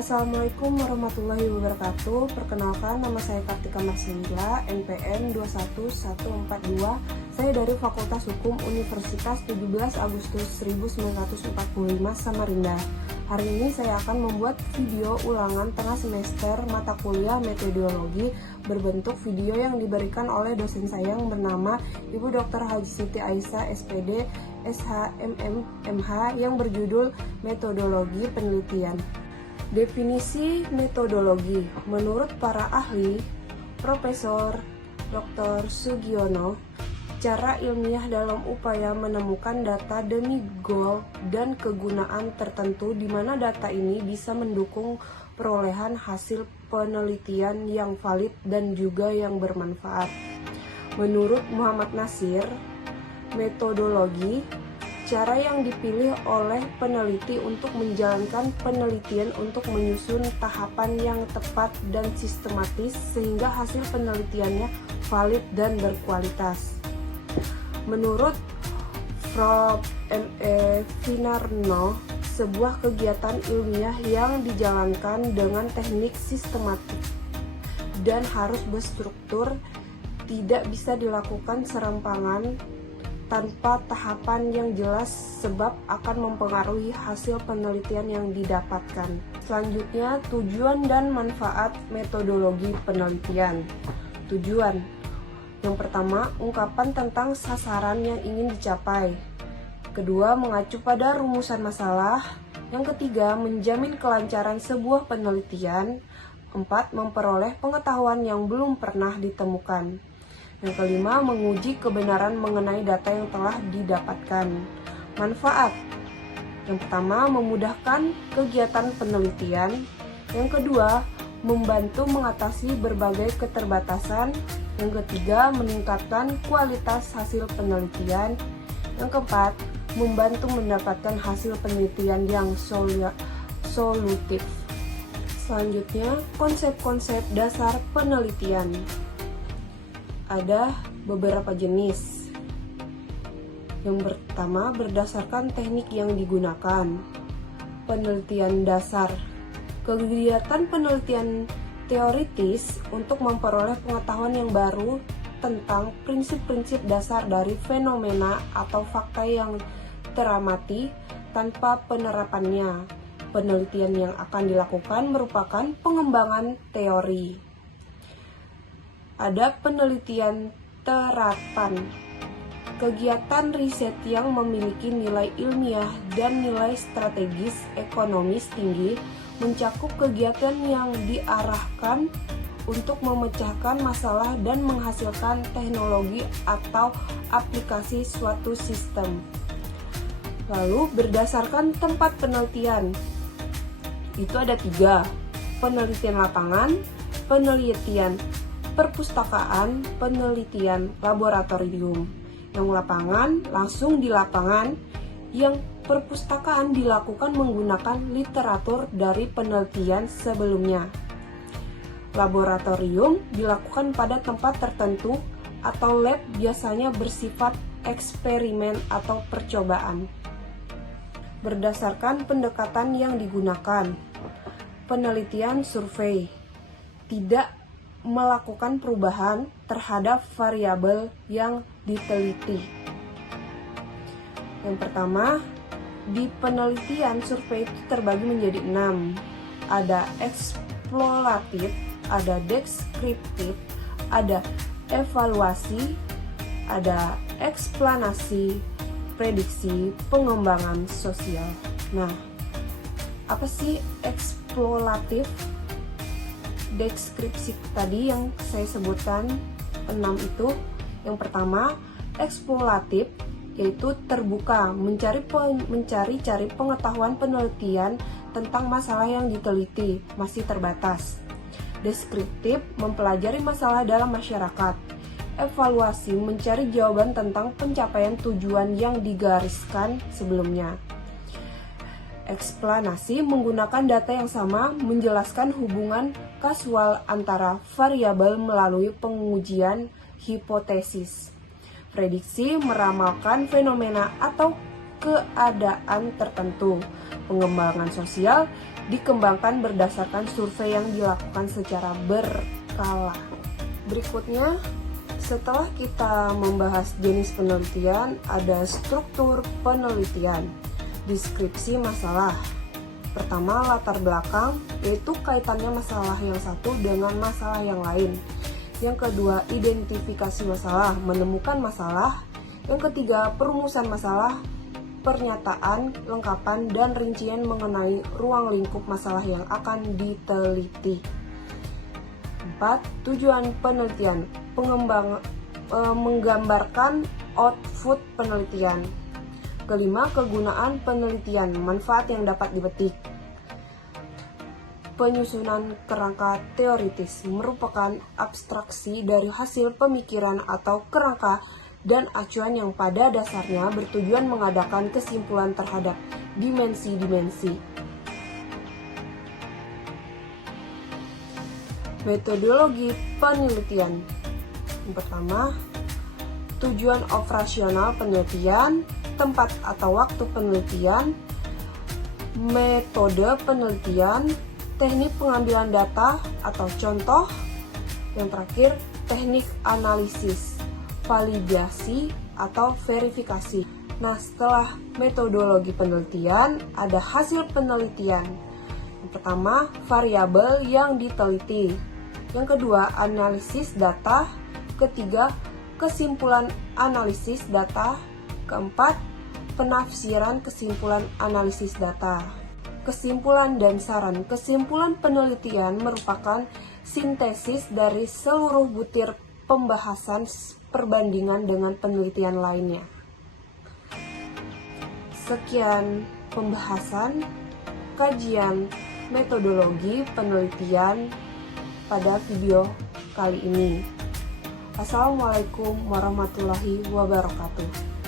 Assalamualaikum warahmatullahi wabarakatuh. Perkenalkan, nama saya Kartika Marcelila, NPM 21142. Saya dari Fakultas Hukum Universitas 17 Agustus 1945 Samarinda. Hari ini saya akan membuat video ulangan tengah semester mata kuliah metodologi berbentuk video yang diberikan oleh dosen saya yang bernama Ibu Dr. Haji Siti Aisyah SPD SHMMH yang berjudul Metodologi Penelitian. Definisi metodologi menurut para ahli, Profesor Dr. Sugiono, cara ilmiah dalam upaya menemukan data demi goal dan kegunaan tertentu di mana data ini bisa mendukung perolehan hasil penelitian yang valid dan juga yang bermanfaat. Menurut Muhammad Nasir, metodologi cara yang dipilih oleh peneliti untuk menjalankan penelitian untuk menyusun tahapan yang tepat dan sistematis sehingga hasil penelitiannya valid dan berkualitas. Menurut Prof. M.E. Vinarno, sebuah kegiatan ilmiah yang dijalankan dengan teknik sistematik dan harus berstruktur, tidak bisa dilakukan serampangan tanpa tahapan yang jelas sebab akan mempengaruhi hasil penelitian yang didapatkan. Selanjutnya, tujuan dan manfaat metodologi penelitian. Tujuan yang pertama, ungkapan tentang sasaran yang ingin dicapai. Kedua, mengacu pada rumusan masalah. Yang ketiga, menjamin kelancaran sebuah penelitian. Empat, memperoleh pengetahuan yang belum pernah ditemukan. Yang kelima, menguji kebenaran mengenai data yang telah didapatkan. Manfaat. Yang pertama, memudahkan kegiatan penelitian. Yang kedua, membantu mengatasi berbagai keterbatasan. Yang ketiga, meningkatkan kualitas hasil penelitian. Yang keempat, membantu mendapatkan hasil penelitian yang solutif. Selanjutnya, konsep-konsep dasar penelitian. Ada beberapa jenis. Yang pertama, berdasarkan teknik yang digunakan. Penelitian dasar. Kegiatan penelitian teoritis untuk memperoleh pengetahuan yang baru tentang prinsip-prinsip dasar dari fenomena atau fakta yang teramati tanpa penerapannya. Penelitian yang akan dilakukan merupakan pengembangan teori. Ada penelitian terapan. Kegiatan riset yang memiliki nilai ilmiah dan nilai strategis ekonomis tinggi mencakup kegiatan yang diarahkan untuk memecahkan masalah dan menghasilkan teknologi atau aplikasi suatu sistem. Lalu berdasarkan tempat penelitian, itu ada 3, penelitian lapangan, penelitian perpustakaan, penelitian laboratorium. Yang lapangan langsung di lapangan, yang perpustakaan dilakukan menggunakan literatur dari penelitian sebelumnya. Laboratorium dilakukan pada tempat tertentu atau lab, biasanya bersifat eksperimen atau percobaan. Berdasarkan pendekatan yang digunakan, penelitian survei tidak melakukan perubahan terhadap variabel yang diteliti. Yang pertama, di penelitian survei itu terbagi menjadi 6. Ada eksploratif, ada deskriptif, ada evaluasi, ada eksplanasi, prediksi, pengembangan sosial. Nah, apa sih eksploratif? Deskripsi tadi yang saya sebutkan 6 itu. Yang pertama, eksploratif, yaitu terbuka, mencari pengetahuan penelitian tentang masalah yang diteliti, masih terbatas. Deskriptif, mempelajari masalah dalam masyarakat. Evaluasi, mencari jawaban tentang pencapaian tujuan yang digariskan sebelumnya. Eksplanasi, menggunakan data yang sama, menjelaskan hubungan kausal antara variabel melalui pengujian hipotesis. Prediksi, meramalkan fenomena atau keadaan tertentu. Pengembangan sosial, dikembangkan berdasarkan survei yang dilakukan secara berkala. Berikutnya, setelah kita membahas jenis penelitian, ada struktur penelitian, deskripsi masalah. Pertama, latar belakang, yaitu kaitannya masalah yang satu dengan masalah yang lain. Yang kedua, identifikasi masalah, menemukan masalah. Yang ketiga, perumusan masalah, pernyataan, lengkapan, dan rincian mengenai ruang lingkup masalah yang akan diteliti. 4. Tujuan penelitian, menggambarkan output penelitian. Kelima, kegunaan penelitian, manfaat yang dapat dipetik. Penyusunan kerangka teoritis merupakan abstraksi dari hasil pemikiran atau kerangka dan acuan yang pada dasarnya bertujuan mengadakan kesimpulan terhadap dimensi-dimensi. Metodologi penelitian. Yang pertama, tujuan operasional penelitian, tempat atau waktu penelitian, metode penelitian, teknik pengambilan data atau contoh. Yang terakhir, teknik analisis, validasi atau verifikasi. Nah, setelah metodologi penelitian, ada hasil penelitian. Yang pertama, variabel yang diteliti. Yang kedua, analisis data. Ketiga, kesimpulan analisis data. Keempat, penafsiran kesimpulan analisis data. Kesimpulan dan saran. Kesimpulan penelitian merupakan sintesis dari seluruh butir pembahasan perbandingan dengan penelitian lainnya. Sekian pembahasan kajian metodologi penelitian pada video kali ini. Assalamualaikum warahmatullahi wabarakatuh.